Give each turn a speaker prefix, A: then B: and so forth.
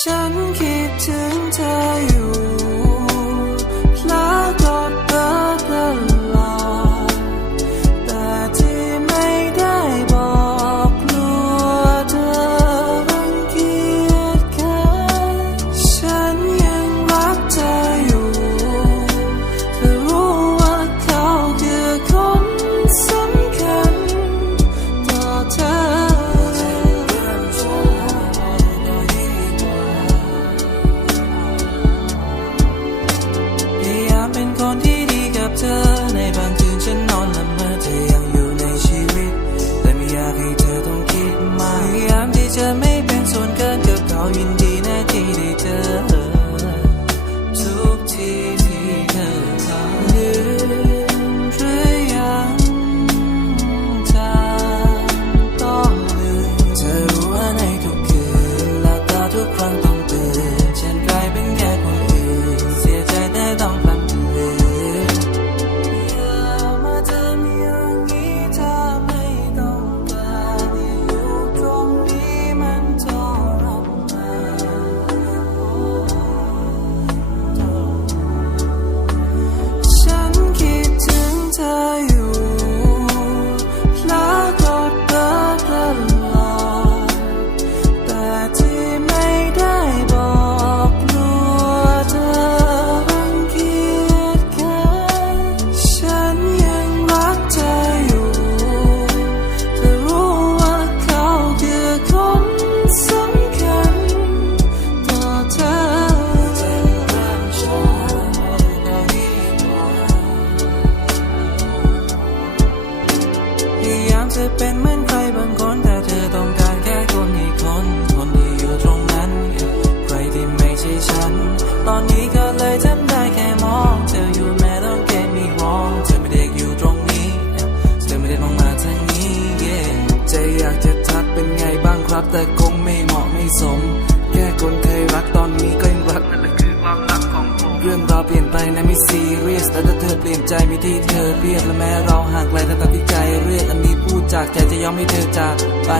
A: ฉันคิดถึงเธอับแต่คงไม่เหมาะไม่สม แค่คนเคยรักตอนนี้ก็ยังรักนั่นแหละคือความรักของผมเรื่องราวเปลี่ยนไปนะไม่ซีเรียสแต่ถ้าเธอเปลี่ยนใจมีที่เธอเรียกและแม้เราห่างไกลแต่ตัดงใจเรียกอันนี้พูดจากใจจะยอมให้เธอจากไป